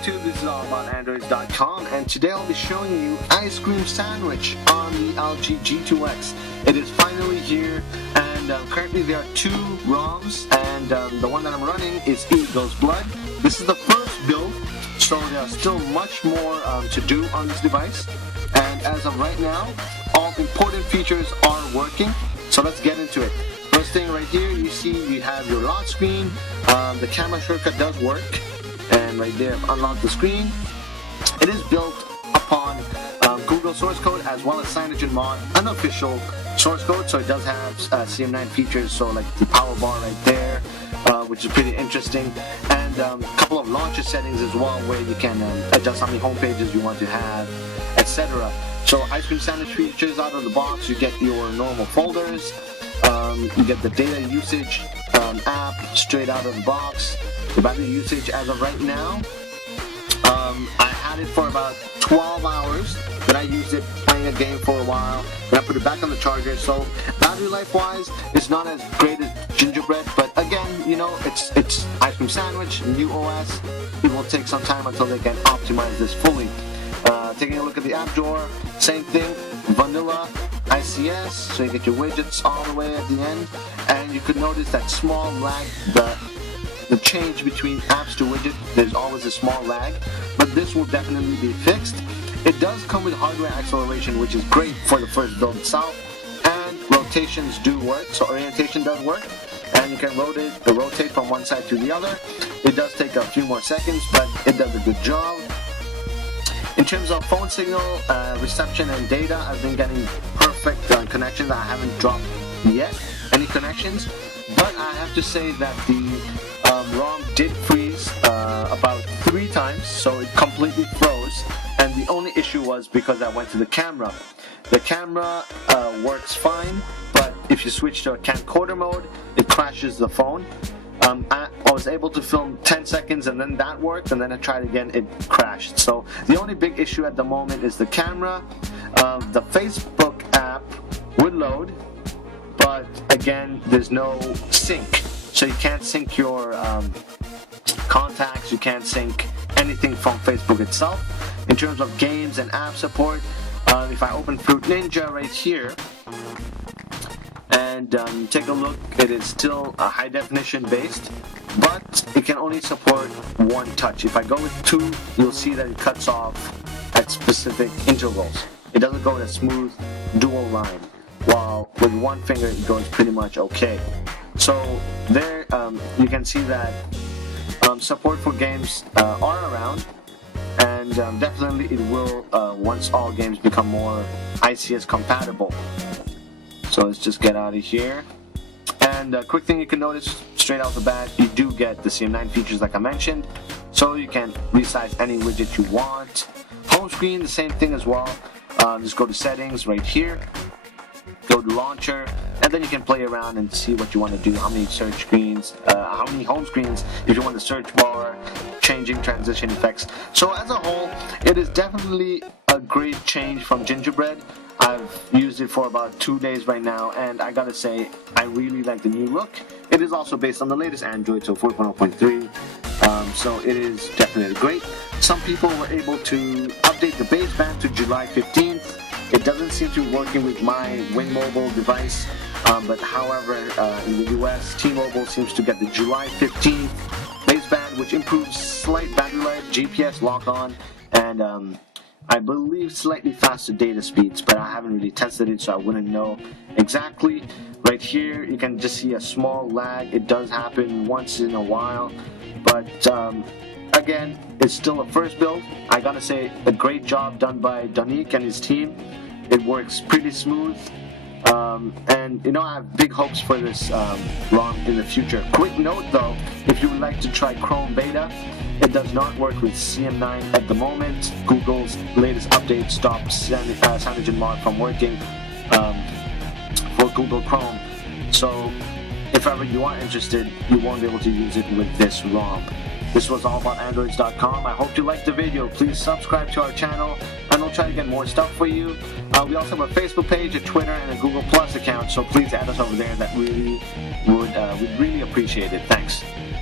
YouTube, this is AllAboutAndroids.com, and today I'll be showing you Ice Cream Sandwich on the LG G2X. It is finally here, and currently there are two ROMs, and the one that I'm running is EaglesBlood. This is the first build, so there's still much more to do on this device, and as of right now, all important features are working, so let's get into it. First thing right here, you see you have your lock screen. The camera shortcut does work, and right there I've unlocked the screen. It is built upon Google source code as well as CyanogenMod unofficial source code, so it does have CM9 features, so like the power bar right there, which is pretty interesting, and a couple of launcher settings as well where you can adjust how many home pages you want to have, etc. So Ice Cream Sandwich features out of the box. You get your normal folders, you get the data usage app straight out of the box. The battery usage as of right now, I had it for about 12 hours, then I used it playing a game for a while, then I put it back on the charger. So battery life wise, it's not as great as Gingerbread, but again, you know, it's Ice Cream Sandwich, new OS. It will take some time until they can optimize this fully. Taking a look at the app drawer, same thing, vanilla ICS, so you get your widgets all the way at the end, and you could notice that small lag, the change between apps to widget, there's always a small lag, but this will definitely be fixed. It does come with hardware acceleration, which is great for the first build itself, and rotations do work, so orientation does work, and you can rotate from one side to the other. It does take a few more seconds, but it does a good job. In terms of phone signal, reception and data, I've been getting perfect connections. I haven't dropped yet any connections, but I have to say that the ROM did freeze about 3 times, so it completely froze, and the only issue was because I went to the camera. The camera works fine, but if you switch to a camcorder mode, it crashes the phone. I was able to film 10 seconds and then that worked, and then I tried again, it crashed. So the only big issue at the moment is the camera. The Facebook app would load, but again, there's no sync. So you can't sync your contacts, you can't sync anything from Facebook itself. In terms of games and app support, if I open Fruit Ninja right here, and take a look, it is still a high definition based, but it can only support one touch. If I go with 2, you'll see that it cuts off at specific intervals. It doesn't go with a smooth dual line, while with one finger it goes pretty much okay. So there you can see that support for games are around, and definitely it will once all games become more ICS compatible. So let's just get out of here. And a quick thing you can notice straight off the bat, you do get the CM9 features like I mentioned. So you can resize any widget you want. Home screen, the same thing as well. Just go to settings right here. Go to launcher, and then you can play around and see what you want to do. How many search screens, how many home screens, if you want the search bar, changing transition effects. So as a whole, it is definitely a great change from Gingerbread. I've used it for about 2 days right now, and I gotta say, I really like the new look. It is also based on the latest Android, so 4.0.3, so it is definitely great. Some people were able to update the baseband to July 15th. It doesn't seem to be working with my Mobile device, but however, in the US, T-Mobile seems to get the July 15th baseband, which improves slight battery life, GPS lock-on, and I believe slightly faster data speeds, but I haven't really tested it, so I wouldn't know exactly. Right here, you can just see a small lag. It does happen once in a while, but again, it's still a first build. I gotta say, a great job done by Doniqcc and his team. It works pretty smooth, and you know, I have big hopes for this ROM in the future. Quick note though, if you would like to try Chrome Beta, it does not work with CM9 at the moment. Google's latest update stops CyanogenMod from working for Google Chrome. So if ever you are interested, you won't be able to use it with this ROM. This was AllAboutAndroids.com. I hope you liked the video. Please subscribe to our channel, and we'll try to get more stuff for you. We also have a Facebook page, a Twitter, and a Google Plus account, so please add us over there. That really would we'd really appreciate it. Thanks.